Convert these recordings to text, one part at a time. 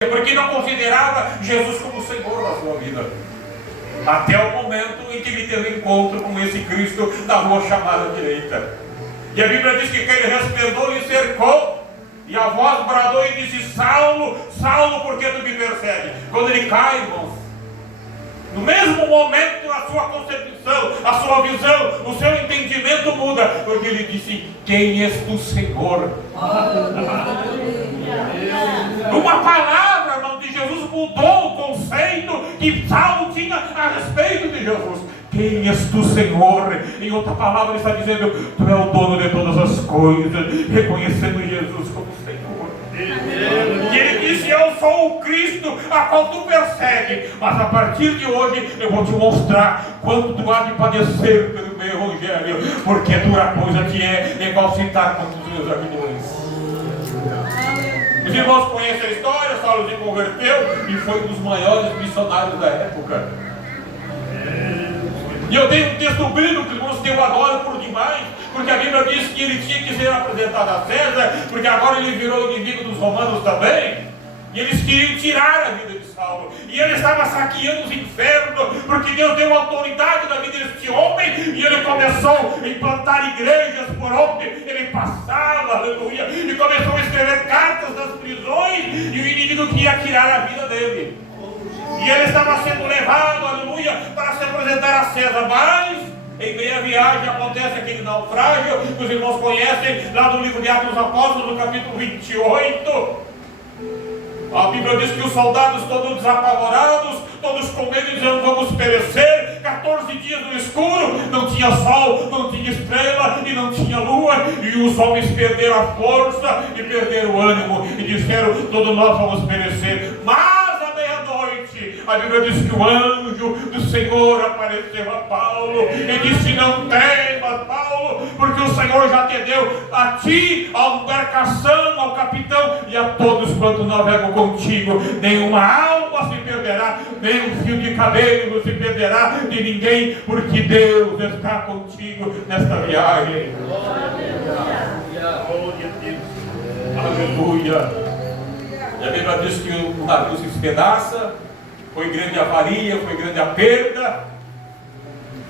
Porque não considerava Jesus como Senhor da sua vida. Até o momento em que ele teve encontro com esse Cristo na rua chamada direita. E a Bíblia diz que ele resplandeceu e cercou, e a voz bradou e disse: Saulo, Saulo, por que tu me persegues? Quando ele cai, irmãos, no mesmo momento a sua concepção, a sua visão, o seu entendimento muda, porque ele disse: quem és tu, Senhor? Uma palavra, irmão, de Jesus mudou o conceito que Saulo tinha a respeito de Jesus. Quem és tu, Senhor? Em outra palavra, ele está dizendo: tu é o dono de todas as coisas, reconhecendo Jesus como Senhor. E ele disse: eu sou o Cristo a qual tu persegue, mas a partir de hoje eu vou te mostrar quanto tu há de padecer pelo meu evangelho, porque dura coisa que é igual citar com os meus aguilhões. Os irmãos conhecem a história. Saulo se converteu e foi um dos maiores missionários da época. E eu tenho um texto bíblico, irmãos, que eu adoro por demais, porque a Bíblia diz que ele tinha que ser apresentado a César, porque agora ele virou inimigo dos romanos também, e eles queriam tirar a vida de Saulo, e ele estava saqueando os infernos, porque Deus deu autoridade na vida deste homem, e ele começou a implantar igrejas por onde ele passava, aleluia, e começou a escrever cartas nas prisões, e o inimigo queria tirar a vida dele. E ele estava sendo levado, aleluia, para se apresentar a César. Mas, em meia viagem, acontece aquele naufrágio que os irmãos conhecem, lá no livro de Atos dos Apóstolos, no capítulo 28. A Bíblia diz que os soldados, todos desapavorados, todos com medo, dizendo: vamos perecer. 14 dias no escuro, não tinha sol, não tinha estrela e não tinha lua, e os homens perderam a força e perderam o ânimo, e disseram: todos nós vamos perecer. Mas a Bíblia diz que o anjo do Senhor apareceu a Paulo e disse: não temas, Paulo, porque o Senhor já te deu a ti, à embarcação, ao capitão e a todos quantos navegam contigo. Nenhuma alma se perderá, nem um fio de cabelo se perderá de ninguém, porque Deus está contigo nesta viagem. Aleluia. E a Bíblia diz que o navio se despedaça. Foi grande a avaria, foi grande a perda.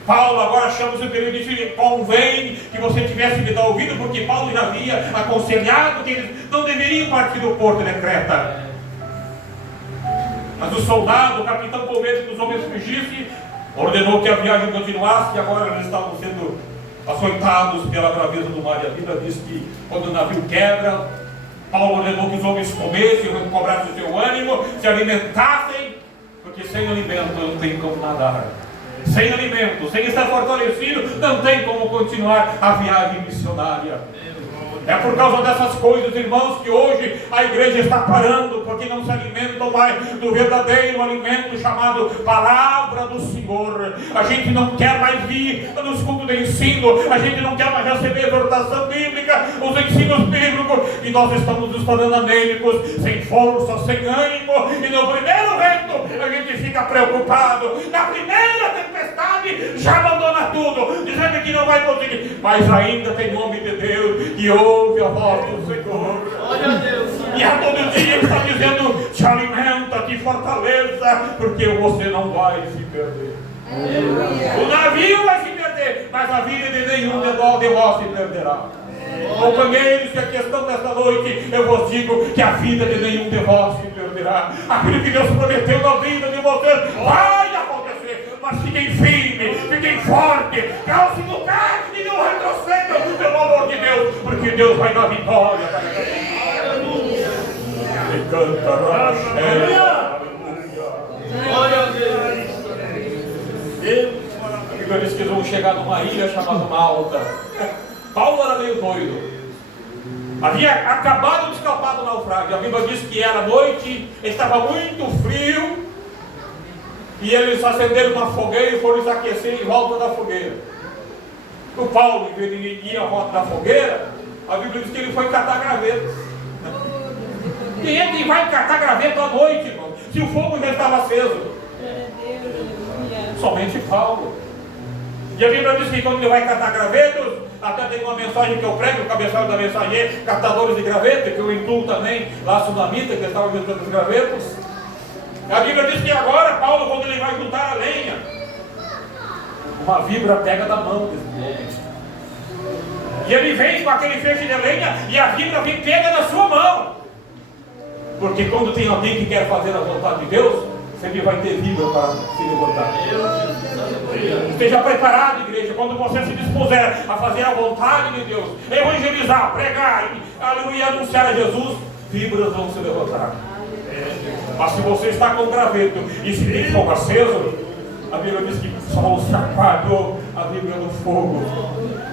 Paulo agora chama o seu período e diz: convém que você tivesse me dado ouvido, porque Paulo já havia aconselhado que eles não deveriam partir do porto de Creta. Mas o soldado, o capitão, com medo que os homens fugissem, ordenou que a viagem continuasse, e agora eles estavam sendo açoitados pela braveza do mar. E a Bíblia diz que quando o navio quebra, Paulo ordenou que os homens comessem, recobrassem o seu ânimo, se alimentassem, porque sem alimento não tem como nadar. Sem alimento, sem estar fortalecido, não tem como continuar a viagem missionária. É por causa dessas coisas, irmãos, que hoje a igreja está parando, porque não se alimentam mais do verdadeiro alimento chamado Palavra do Senhor. A gente não quer mais vir nos cultos de ensino, a gente não quer mais receber a exortação bíblica, os ensinos bíblicos, e nós estamos nos tornando anêmicos, sem força, sem ânimo, e no primeiro vento a gente fica preocupado, na primeira tempestade já abandona tudo, dizendo que não vai conseguir. Mas ainda tem homem de Deus que ouve a voz do Senhor. Glória a Deus. E a todo dia ele está dizendo: te alimenta, te fortaleça, porque você não vai se perder. O navio vai se perder, mas a vida de nenhum de vós se perderá. Companheiros, que a questão desta noite, eu vos digo que a vida de nenhum de vós se perderá. Aquilo que Deus prometeu na vida de vocês vai acontecer, mas fiquem firmes, fiquem fortes, calcem no carro e não retrocedam, pelo amor de Deus, porque Deus vai dar vitória para cada aleluia. E canta aleluia. Glória a Deus. A Bíblia diz que eles vão chegar numa ilha chamada Malta. Paulo era meio doido. Havia acabado de escapar do naufrágio. A Bíblia diz que era noite, estava muito frio, e eles acenderam uma fogueira e foram se aquecer em volta da fogueira. O Paulo, em vez de ir à volta da fogueira, a Bíblia diz que ele foi catar gravetos. Quem é que vai catar graveto à noite, irmão, se o fogo já estava aceso? Somente Paulo. E a Bíblia diz que quando ele vai catar gravetos, Até tem uma mensagem que eu prego, o cabeçalho da mensagem é catadores de graveto, que eu incluo também lá Sunamita, que estava juntando os gravetos. A Bíblia diz que agora Paulo, quando ele vai juntar a lenha, uma vibra pega da mão desse homem. E ele vem com aquele feixe de lenha e a vibra vem pega na sua mão. Porque quando tem alguém que quer fazer a vontade de Deus, sempre vai ter vibra para se levantar. Esteja preparado, igreja, quando você se dispuser a fazer a vontade de Deus, evangelizar, pregar, aleluia, anunciar a Jesus, vibras vão se levantar. Mas se você está com o graveto e se tem fogo aceso, a Bíblia diz que só o chacoalhou a vibra do fogo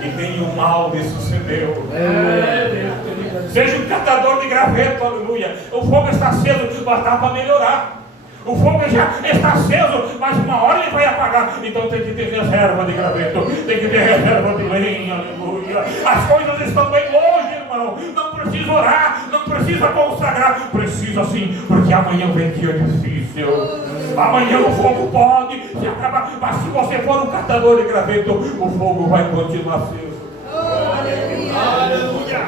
e nenhum mal lhe sucedeu. Seja um catador de graveto, aleluia. O fogo está aceso, mas dá para melhorar. O fogo já está aceso, mas uma hora ele vai apagar. Então tem que ter reserva de graveto, tem que ter reserva de lenha, aleluia. As coisas estão bem longe, irmão. Não precisa orar, não precisa consagrar. Precisa sim, porque amanhã vem dia difícil. Amanhã o fogo pode se acabar, mas se você for um catador de graveto, o fogo vai continuar aceso. Aleluia.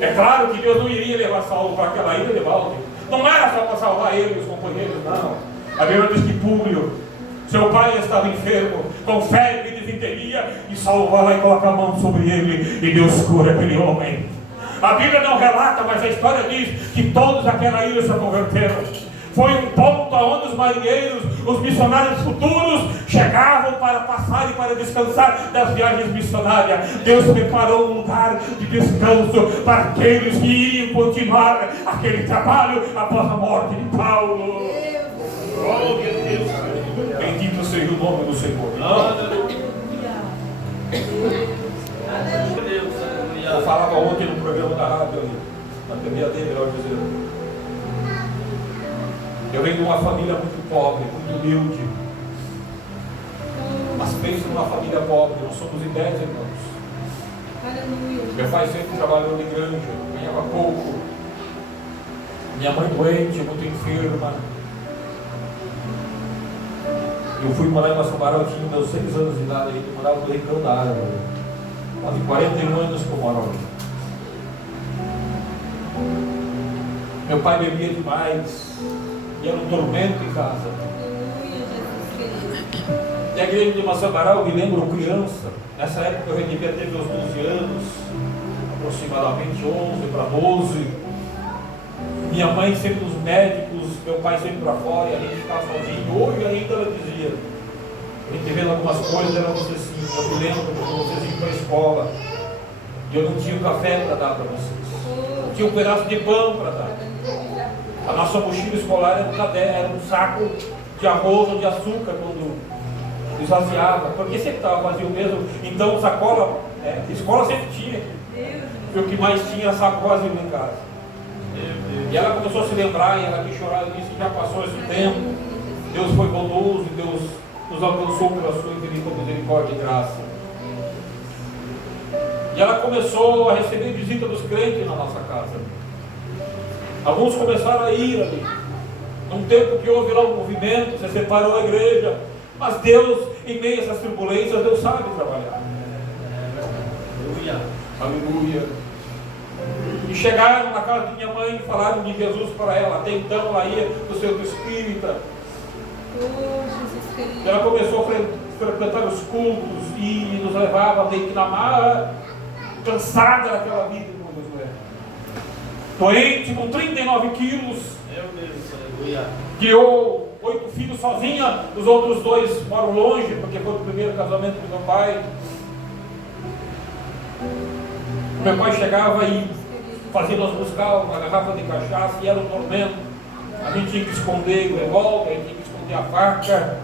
É claro que Deus não iria levar Saulo para aquela ilha de balde. Não era só para salvar ele e os companheiros, não. A Bíblia diz que Públio, seu pai estava enfermo, com febre e disenteria, e Saulo vai lá e coloca a mão sobre ele, e Deus cura aquele homem. A Bíblia não relata, mas a história diz que todos aquela ilha se converteram. Foi um ponto onde os marinheiros, os missionários futuros, chegavam para passar e para descansar das viagens missionárias. Deus preparou um lugar de descanso para aqueles que iriam continuar aquele trabalho após a morte de Paulo. Glória a Deus. Bendito seja o nome do Senhor. Eu falava ontem no programa da rádio, na TV dele, melhor dizendo. Eu venho de uma família muito pobre, muito humilde. Mas penso numa família pobre, nós somos em 10 irmãos. Meu pai sempre trabalhou de granja, ganhava pouco. Minha mãe doente, muito enferma. Eu fui morar em Massamarão, eu tinha meus 6 anos de idade, eu morava no Rincão da Árvore. Quase 41 anos que eu moro ali. Meu pai bebia demais. E era um tormento em casa. E a igreja de Massamarão, eu me lembro criança. Nessa época eu devia ter meus 12 anos, aproximadamente 11 para 12. Minha mãe sempre nos médicos, meu pai sempre para fora, e a gente ficava sozinho. Hoje ainda ela dizia, a gente vendo algumas coisas, ela dizia assim, eu me lembro quando vocês iam para a escola, e eu não tinha café para dar para vocês. Não tinha um pedaço de pão para dar. A nossa mochila escolar era um saco de arroz ou de açúcar quando esvaziava, porque sempre estava vazio mesmo. Então sacola, escola sempre tinha. E o que mais tinha era saco vazio em casa. E ela começou a se lembrar e ela quis chorar e disse que já passou esse tempo. Deus foi bondoso e Deus nos alcançou pela sua infinita misericórdia e graça. E ela começou a receber visita dos crentes na nossa casa. Alguns começaram a ir ali. Num tempo que houve lá um movimento, se separou a igreja. Mas Deus, em meio a essas turbulências, Deus sabe trabalhar. Aleluia. Aleluia. E chegaram na casa de minha mãe e falaram de Jesus para ela. Até então ela ia do centro espírita. Ela começou a frequentar os cultos e nos levava meio que na mala, cansada daquela vida, irmão Josué. Doente, com 39 quilos. Meu Deus, aleluia. Criou 8 filhos sozinha, os outros 2 moram longe, porque foi o primeiro casamento do meu pai. Meu pai chegava e fazia nós buscar uma garrafa de cachaça e era um tormento. A gente tinha que esconder o revólver, a gente tinha que esconder a faca.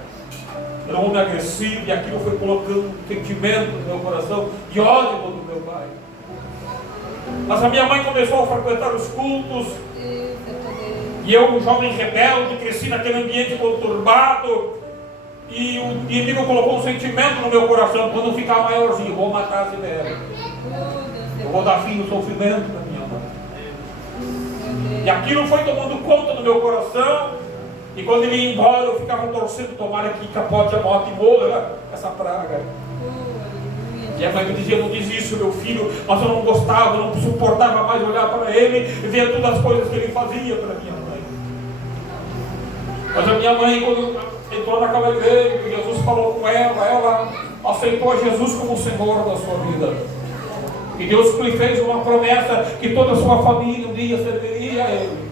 Era um homem agressivo e aquilo foi colocando um sentimento no meu coração de ódio contra o meu pai. Mas a minha mãe começou a frequentar os cultos. E eu, um jovem rebelde, cresci naquele ambiente conturbado. E o inimigo colocou um sentimento no meu coração. Quando ficar maiorzinho, vou matar a Sibéria. Eu vou dar fim no sofrimento da minha mãe. E aquilo foi tomando conta do meu coração. E quando ele ia embora, eu ficava torcendo, tomara que capote a moto e morra essa praga. E a mãe me dizia: não diz isso, meu filho, mas eu não gostava, eu não suportava mais olhar para ele e ver todas as coisas que ele fazia para minha mãe. Mas a minha mãe, quando entrou naquela igreja, Jesus falou com ela aceitou a Jesus como o Senhor da sua vida. E Deus lhe fez uma promessa que toda a sua família um dia serviria a Ele.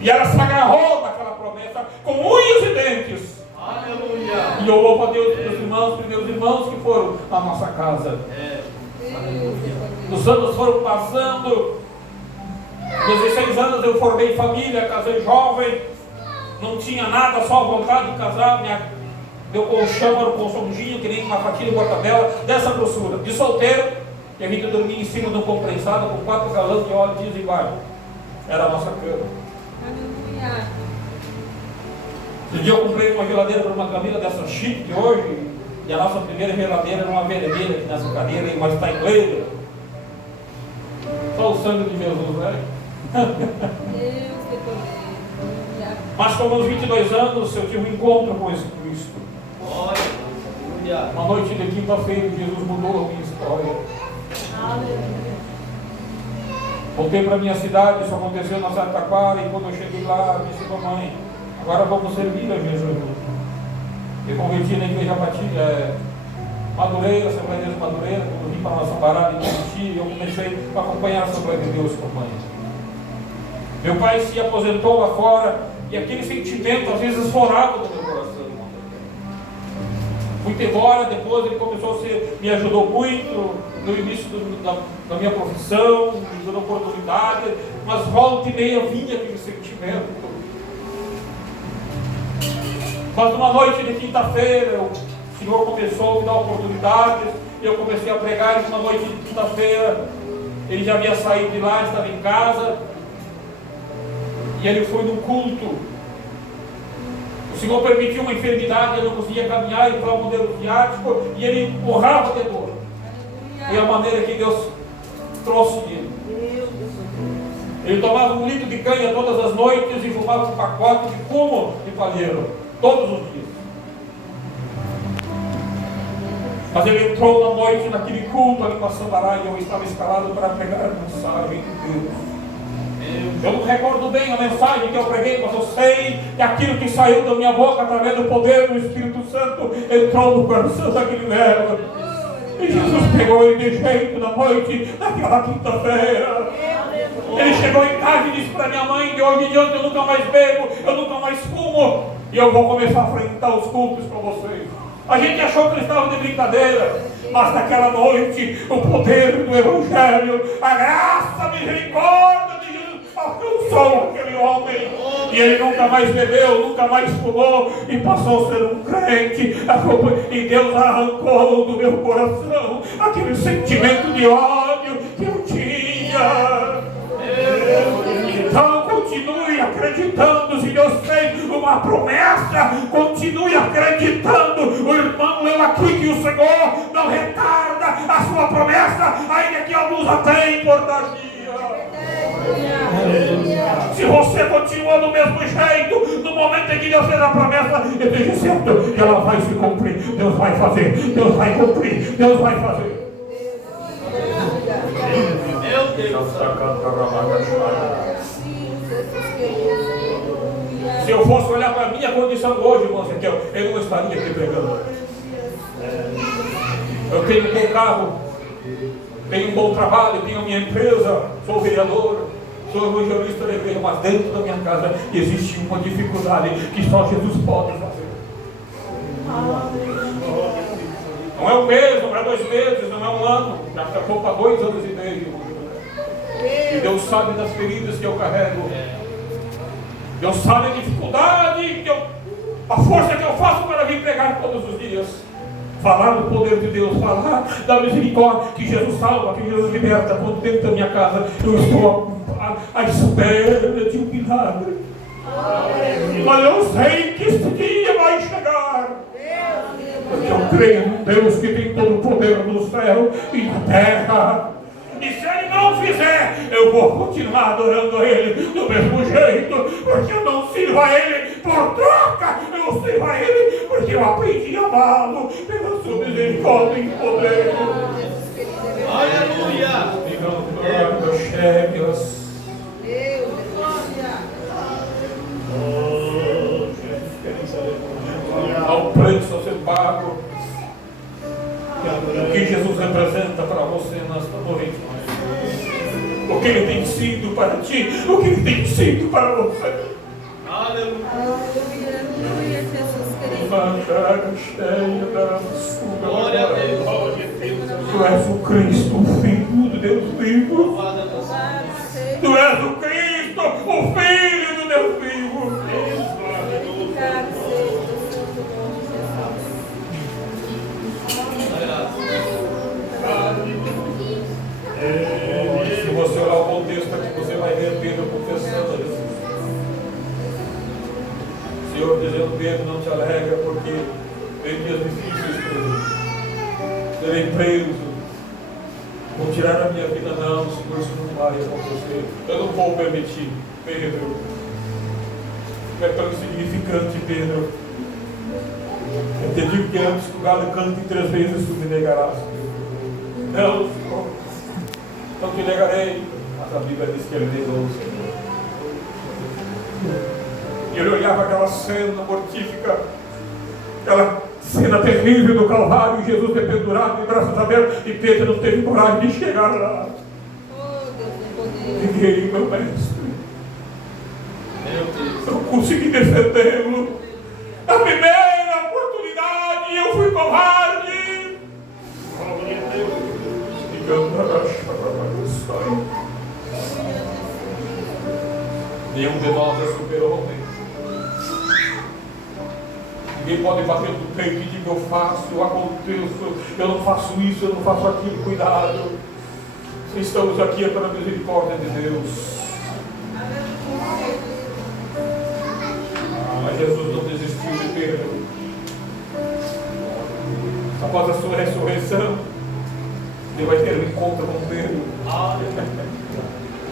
E ela se agarrou naquela promessa com unhas e dentes. Aleluia. E eu louvo a Deus pelos meus irmãos que foram à nossa casa. Os anos foram passando. 16 anos eu formei família, casei jovem. Não tinha nada, só a vontade de casar. Meu colchão era um colchãozinho, que nem uma fatia de mortadela, dessa grossura. De solteiro, e a gente dormia em cima de um compressado com 4 galões de óleo diesel embaixo. Era a nossa cama. Aleluia. Um dia eu comprei uma geladeira para uma família dessa chique de hoje, e a nossa primeira geladeira era uma vermelha aqui nessa cadeira, mas está inglesa. Só o sangue de Jesus, né? Mas com meus 22 anos eu tive um encontro com esse Cristo. Uma noite de quinta-feira Jesus mudou a minha história. Voltei para a minha cidade, isso aconteceu na Santa Taquara, e quando eu cheguei lá, disse para a mãe: agora vamos servir a Jesus. Eu converti na igreja Batista, Madureira, Assembleia de Deus Madureira, quando vim para a nossa barada em Curitiba, eu comecei a acompanhar a Assembleia de Deus com a mãe. Meu pai se aposentou lá fora, e aquele sentimento às vezes forava no meu coração. Fui embora, depois ele começou a ser, me ajudou muito no início da minha profissão, me dando oportunidade, mas volta e meia vinha aquele sentimento. Mas numa noite de quinta-feira, o Senhor começou a me dar oportunidades, e eu comecei a pregar, e numa noite de quinta-feira, ele já havia saído de lá, estava em casa, e ele foi num culto. O Senhor permitiu uma enfermidade, ele não conseguia caminhar, ele foi ao modelo ciático, e ele morrava de dor. Foi a maneira que Deus trouxe ele. Ele tomava 1 litro de canha todas as noites e fumava um pacote de fumo de palheiro, todos os dias. Mas ele entrou na noite naquele culto ali para Sambará, e eu estava escalado para pregar a mensagem de Deus. Eu não recordo bem a mensagem que eu preguei, mas eu sei que aquilo que saiu da minha boca através do poder do Espírito Santo entrou no coração daquele velho. E Jesus pegou ele de jeito na noite daquela quinta-feira. Ele chegou em casa e disse para minha mãe: de hoje em diante eu nunca mais bebo, eu nunca mais fumo, e eu vou começar a enfrentar os cultos com vocês. A gente achou que eles estavam de brincadeira, mas naquela noite o poder do Evangelho, a graça, a misericórdia de Jesus alcançou aquele homem, e ele nunca mais bebeu, nunca mais fumou, e passou a ser um crente. E Deus arrancou do meu coração aquele sentimento de ódio que eu tinha. Então continue acreditando. Se Deus fez uma promessa, continue acreditando. O irmão leu aqui que o Senhor não retarda a sua promessa, ainda que alguns a têm por tardia. Se você continua do mesmo jeito, no momento em que Deus fez a promessa, eu esteja certo que ela vai se cumprir. Deus vai fazer, Deus vai cumprir, Deus vai fazer. Meu Deus. Se eu fosse olhar para a minha condição hoje, irmão Ezequiel, eu não estaria aqui pregando. Eu tenho um bom carro, tenho um bom trabalho, tenho a minha empresa, sou vereador, sou evangelista da igreja, mas dentro da minha casa existe uma dificuldade que só Jesus pode fazer. Não é um mês, não é 2 meses, não é um ano, já ficou para 2 anos e meio. E Deus sabe das feridas que eu carrego. Deus sabe a dificuldade, a força que eu faço para vir pregar todos os dias. Falar do poder de Deus, falar da misericórdia, que Jesus salva, que Jesus liberta. Quando dentro da minha casa eu estou à espera de um milagre. Mas eu sei que esse dia vai chegar. Porque eu creio num Deus que tem todo o poder no céu e na terra. E se Ele não fizer, eu vou continuar adorando a Ele do mesmo jeito, porque eu não sirvo a Ele por troca, eu sirvo a Ele porque porque eu aprendi a amá-lo pela sua misericórdia e poder. Aleluia! Ao preço a ser pago. O que Jesus representa para você nesta noite. O que Ele tem sido para ti. O que Ele tem sido para você. Aleluia! Aleluia, Jesus querido. Glória a Deus! Tu és o Cristo, o Filho de Deus vivo. Tu és o Cristo, o Filho de Deus vivo. Se você olhar o contexto aqui, você vai ver Pedro confessando a Jesus. O Senhor dizendo: Pedro, não te alegra, porque vem dias difíceis, Pedro. Serei preso. Vou tirar a minha vida, não, Senhor, isso não vai acontecer. Eu não vou permitir, Pedro. É tão insignificante, Pedro. Eu te digo que antes que o galo cante 3 vezes, tu me negarás, Pedro. Não, Senhor, não te negarei. Mas a Bíblia diz que ele negou, Senhor. E ele olhava aquela cena mortífica, aquela cena terrível do Calvário, Jesus pendurado de braços abertos, e Pedro não teve coragem de chegar lá. Ninguém, meu mestre. Eu não consegui defendê-lo. Na primeira oportunidade eu fui covarde. Nenhum de nós é super-homem. Ninguém pode bater no peito e dizer: eu faço, eu aconteço, eu não faço isso, eu não faço aquilo. Cuidado. Se estamos aqui é pela misericórdia de Deus. Mas Jesus não desistiu de Pedro. Após a sua ressurreição, ele vai ter um encontro com Pedro.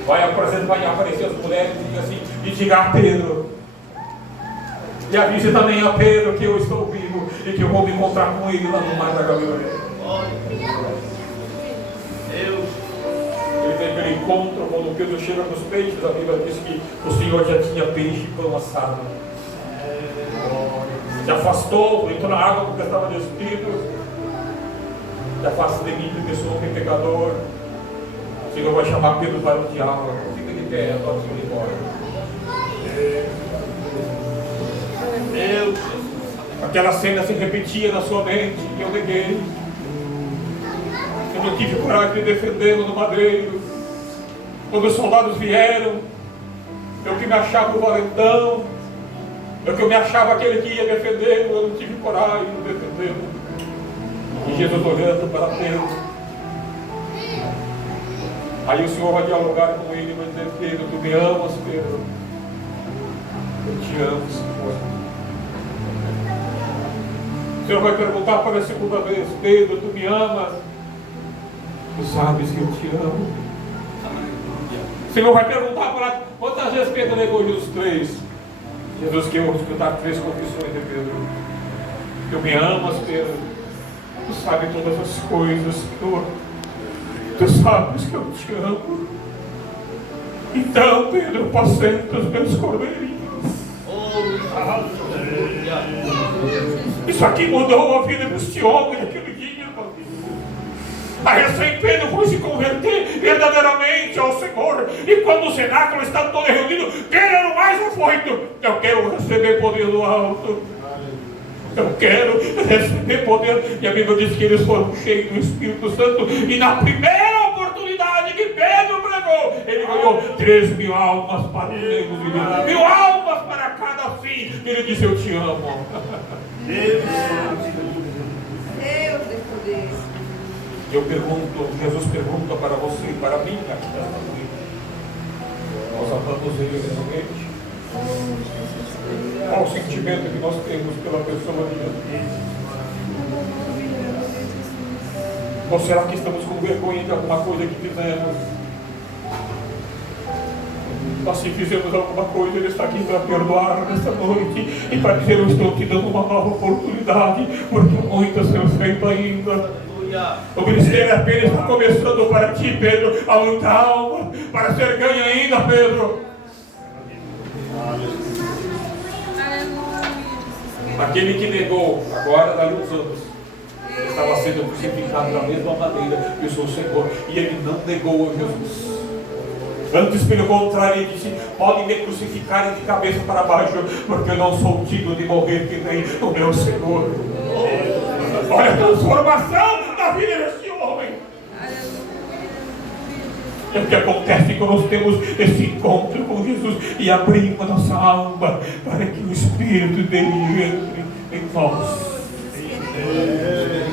Vai aparecer as mulheres e diga a Pedro. E avise também a Pedro que eu estou vivo e que eu vou me encontrar com ele lá no mar da Galileia. Ele tem aquele encontro quando Pedro chega nos peixes. A Bíblia diz que o Senhor já tinha peixe e pão assado. Se afastou, entrou na água porque estava despido. Se afasta de mim porque sou homem pecador. O Senhor vai chamar Pedro para o diálogo. Fica de pé, agora o Senhor embora. Deus. Aquela cena se repetia na sua mente e eu neguei. Eu não tive coragem de defendê-lo no madeiro. Quando os soldados vieram, eu que me achava o valentão, eu que me achava aquele que ia defendê-lo, eu não tive coragem de defendê-lo. E Jesus olhando para Pedro. Aí o Senhor vai dialogar com ele e vai dizer: Pedro, tu me amas, Pedro? Eu te amo, Senhor. O Senhor vai perguntar para a segunda vez: Pedro, tu me amas? Tu sabes que eu te amo. O Senhor vai perguntar para quantas vezes Pedro negou Jesus? 3. Jesus que eu vou escutar 3 confissões de Pedro. Tu me amas, Pedro? Tu sabes todas as coisas, Senhor. Tu sabes que eu te amo. Então, Pedro, apacenta os meus cordeirinhos. Isso aqui mudou a vida deste homem naquele dia, irmão. A recém Pedro foi se converter verdadeiramente ao Senhor. E quando o cenáculo está todo reunido, Pedro era o mais afoito. Eu quero receber poder do alto. Eu quero receber poder. E a Bíblia diz que eles foram cheios do Espírito Santo. E na primeira oportunidade que Pedro pregou, ele ganhou 3.000 almas para o reino de Deus. 1.000 almas para cada fim. Ele disse: eu te amo. Deus de poder. Eu pergunto, Jesus pergunta para você e para mim aqui nesta noite: nós amamos Ele realmente? Qual o sentimento que nós temos pela pessoa de Jesus? Ou será que estamos com vergonha de alguma coisa que fizemos? Nós se fizemos alguma coisa, Ele está aqui para perdoar nesta noite e para dizer: eu estou te dando uma nova oportunidade, porque muito a ser feito ainda. Aleluia. O ministério apenas está começando para ti, Pedro. Há muita alma para ser ganha ainda, Pedro. Aquele que negou, agora dali uns anos, estava sendo crucificado da mesma maneira que eu sou o Senhor, e ele não negou a Jesus. Antes, pelo contrário, ele disse: podem me crucificarem de cabeça para baixo, porque eu não sou digno de morrer que nem o meu Senhor. Olha a transformação da vida desse homem. É o que acontece quando nós temos esse encontro com Jesus e abrimos a nossa alma para que o Espírito dele entre em nós.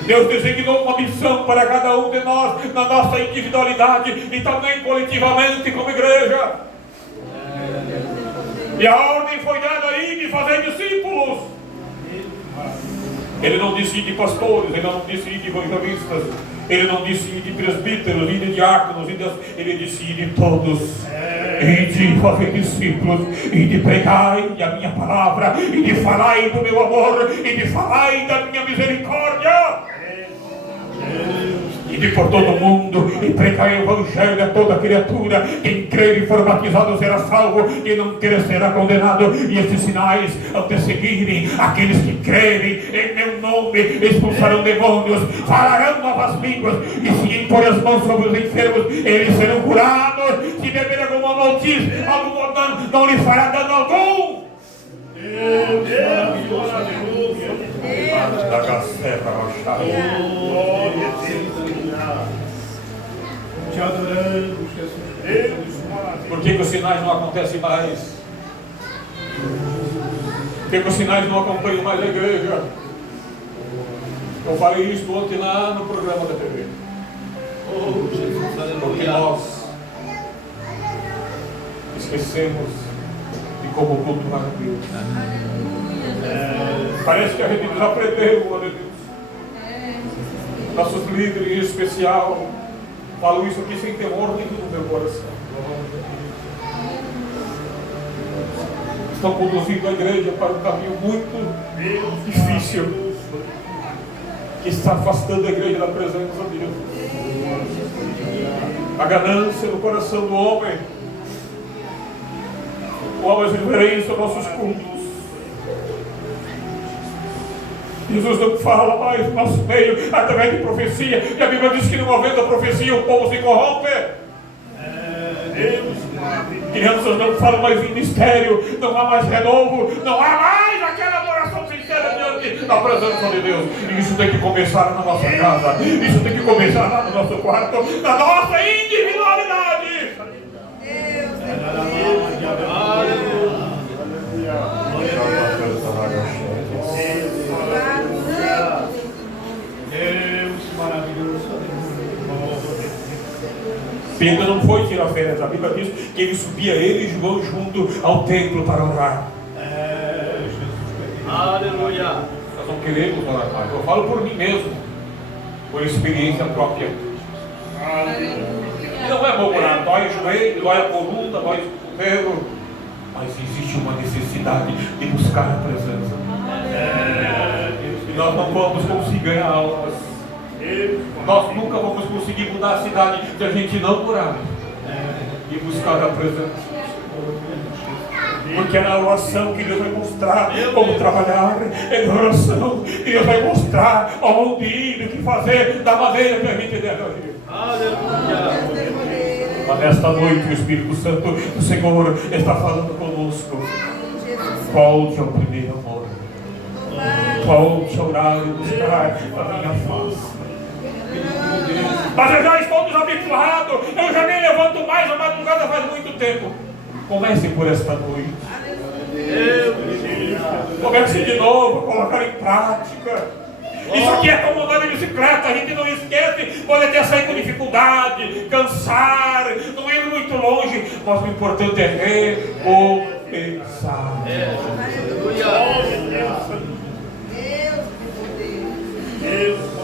Deus designou uma missão para cada um de nós, na nossa individualidade e também coletivamente como igreja. E a ordem foi dada aí de fazer discípulos. Ele não disse de pastores, ele não disse de evangelistas, ele não disse de presbíteros, e de diáconos, ele disse de todos. E de fazer discípulos, e de pregai a minha palavra, e de falai do meu amor, e de falai da minha misericórdia. E de por todo o mundo, e pregai o evangelho a toda criatura. Quem crer e for batizado será salvo, e não crer será condenado. E esses sinais hão de seguirem aqueles que crerem em meu nome: expulsarão demônios, falarão novas línguas, e se impor as mãos sobre os enfermos, eles serão curados. Se beber alguma maldiz, não lhe fará dano algum. Deus, aleluia. Da Gacerra Rochada. Glória a Deus. Te adoramos, Jesus. Deus, Por que os sinais não acontecem mais? Por que os sinais não acompanham mais a igreja? Eu falei isso ontem lá no programa da TV. Oh, Jesus, Porque aleluia. nós esquecemos de como cultuar a Deus. Parece que a gente desaprendeu, glória a Deus. Nossos líderes em especial falam isso aqui sem temor nenhum no meu coração. Estão conduzindo a igreja para um caminho muito difícil, que está afastando a igreja da presença de Deus. A ganância no coração do homem, o homem reverência aos nossos cultos. Jesus não fala mais no nosso meio através de profecia, e a Bíblia diz que no momento da profecia o povo se corrompe. Crianças não falam mais em mistério, não há mais renovo, não há mais aquela adoração sincera diante da presença de Deus. E isso tem que começar na nossa casa, isso tem que começar lá no nosso quarto, na nossa individualidade. Deus maravilhoso. Pedro não foi tirar férias, a Bíblia diz que ele subia, ele e João junto ao templo para orar. Aleluia. Nós não queremos orar mais. Eu falo por mim mesmo, por experiência própria. E não é bom orar, dói o joelho, dói a coluna, dói o cotovelo, mas existe uma necessidade de buscar a presença. E nós não vamos conseguir ganhar almas. Nós nunca vamos conseguir mudar a cidade se a gente não orar e buscar a presença. Porque é na oração que Deus vai mostrar como trabalhar, é na oração que Deus vai mostrar aonde ir, o que fazer, da maneira que a gente deve agir. Aleluia. Mas nesta noite o Espírito Santo do Senhor está falando conosco. Volte ao primeiro amor. Volte a orar e buscar a minha face. Mas eu já estou desabituado, eu já nem levanto mais, a madrugada faz muito tempo. Comece por esta noite. Comece de novo a colocar em prática. Isso aqui é como andar de bicicleta, a gente não esquece, pode até sair com dificuldade, cansar, não ir muito longe, mas o importante é recomeçar.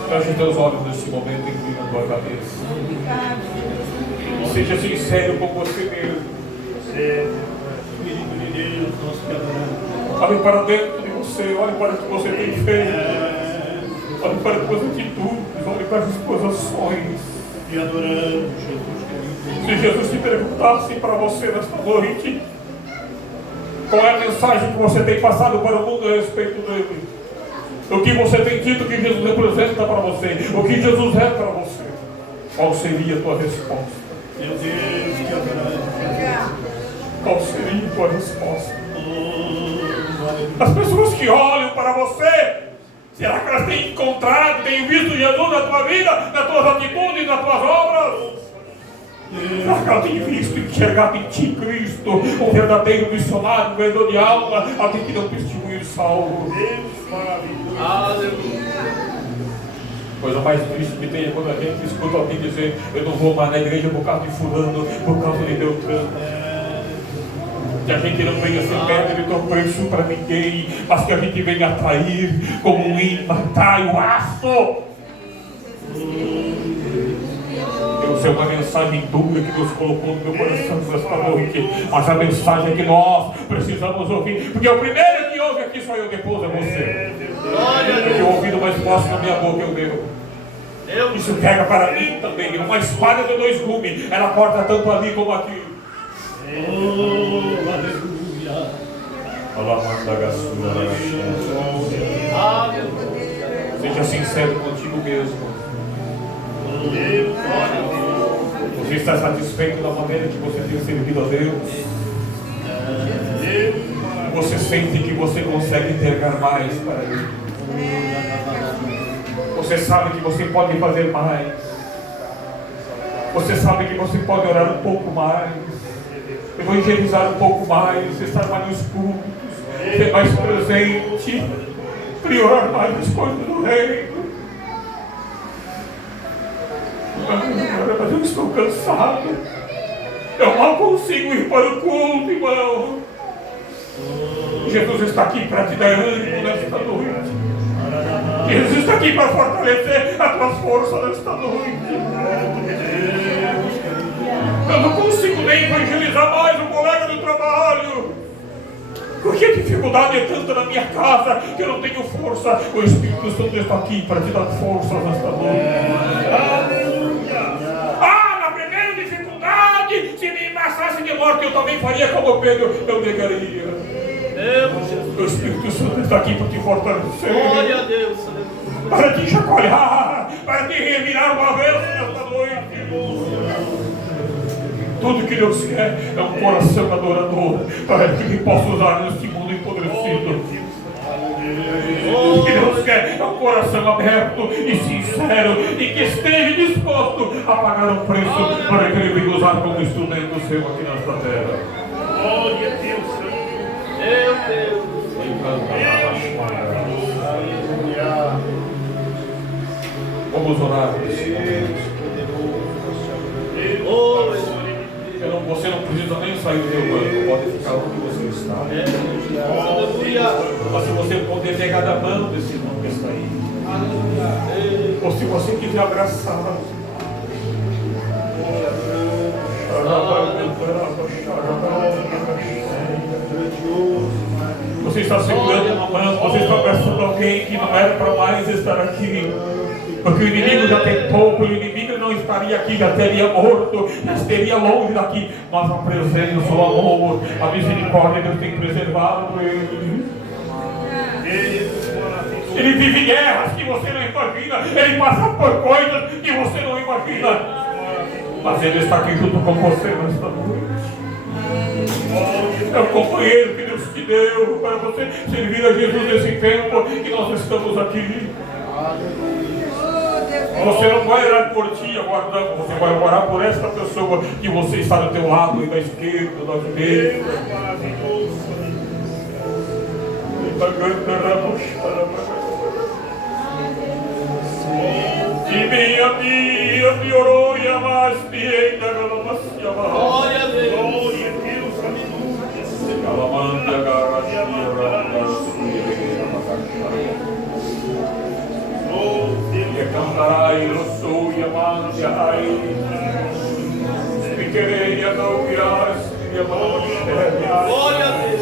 Feche teus olhos nesse momento, inclina a tua cabeça. E seja sincero com você mesmo. Espírito de Deus, nós te adoramos. Olhe para dentro de você, olhe para o que você tem feito, olhe para as suas atitudes, olhe para as suas ações. Te adoramos, Jesus querido. Se Jesus te perguntasse para você nesta noite, qual é a mensagem que você tem passado para o mundo a respeito dele? O que você tem dito que Jesus representa para você? O que Jesus é para você? Qual seria a tua resposta? Meu Deus, te adoramos. Qual seria a tua resposta? Oh, aleluia. As pessoas que olham para você, será que elas têm encontrado, têm visto Jesus na tua vida, nas tuas atitudes, nas tuas obras? Será que ela tem visto e enxergado em ti Cristo, um verdadeiro missionário, um vendedor de alma, alguém que deu testemunho de salvo? Deus maravilhoso. Aleluia. Coisa mais triste que tem é quando a gente escuta alguém dizer: eu não vou mais na igreja por causa de fulano, por causa de Beltrano. Que a gente não venha ser pedra de tropeço para ninguém, mas que a gente venha atrair como um imã, atrai o aço. Deus é uma mensagem dura que Deus colocou no meu coração nesta noite, mas a mensagem que nós precisamos ouvir, porque o primeiro que ouve aqui sou eu, depois é você. Porque o ouvido mais próximo da minha boca é o meu. Isso pega para mim também, uma espada de dois gumes, ela corta tanto ali como aqui. Oh, aleluia. Seja sincero contigo mesmo. Você está satisfeito da maneira que você tem servido a Deus? Você sente que você consegue entregar mais para Ele? Você sabe que você pode fazer mais? Você sabe que você pode orar um pouco mais, evangelizar um pouco mais, estar mais nos cultos, ser mais presente, priorar mais as coisas do reino? Mas eu estou cansado. Eu mal consigo ir para o culto, irmão. Jesus está aqui para te dar ânimo nesta noite. Jesus está aqui para fortalecer as tuas forças nesta noite. Eu não consigo nem evangelizar mais o colega do trabalho, porque a dificuldade é tanta na minha casa que eu não tenho força. O Espírito Santo está aqui para te dar força nesta noite. Na primeira dificuldade, se me ameaçasse de morte, eu também faria como Pedro, eu negaria. O Espírito Santo está aqui para te fortalecer. Glória a Deus. Para te chacoalhar, para te revirar uma vez nesta noite. Tudo que Deus quer é um coração adorador, para que Ele possa usar neste mundo empobrecido. Tudo que Deus quer é um coração aberto e sincero, e que esteja disposto a pagar o preço para que Ele venha usar como instrumento seu aqui nesta terra. Glória a Deus. Meu Deus. Vamos orar. Você não precisa nem sair do teu banco, pode ficar onde você está. Mas se você puder pegar da mão desse irmão que está aí, ou se você quiser abraçar, você está segurando uma mão, você está abraçando alguém que não era para mais estar aqui. Porque o inimigo já tentou, o inimigo não estaria aqui, já teria morto, já estaria longe daqui. Mas a presença, o amor, a misericórdia, Deus tem preservado ele. Ele vive guerras que você não imagina, ele passa por coisas que você não imagina. Mas ele está aqui junto com você nesta noite. É o companheiro que Deus te deu para você servir a Jesus nesse tempo que nós estamos aqui. Você não vai orar por ti aguardando, você vai orar por esta pessoa que você está do teu lado, e da esquerda, da direita. E minha piorou e amaste ainda ela. Glória a Deus. Glória a Deus, aleluia. Calamante e cantarai, eu sou e amante, ai. Me querei, não irás, me amante. miséria. Glória a Deus.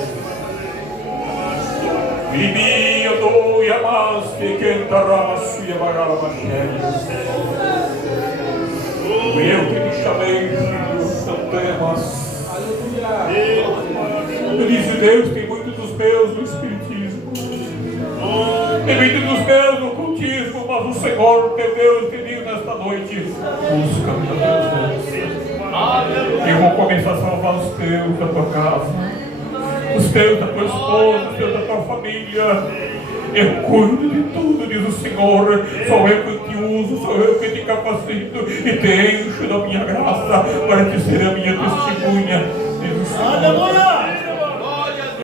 Vivia do Yamaste, que entaraço e amarela eu que te chamei, filho, não temas. Eu disse, Deus, tem muitos dos meus no Espiritismo. Tem muitos dos meus no ocultismo, mas o Senhor, teu Deus, te diz nesta noite, busca-me, Deus. Eu vou começar a salvar os teus da tua casa, os teus da tua esposa, os teus da tua família. Eu cuido de tudo, diz o Senhor. Sou eu que te uso, sou eu que te capacito e te encho da minha graça para te ser a minha testemunha, diz o Senhor. Aleluia!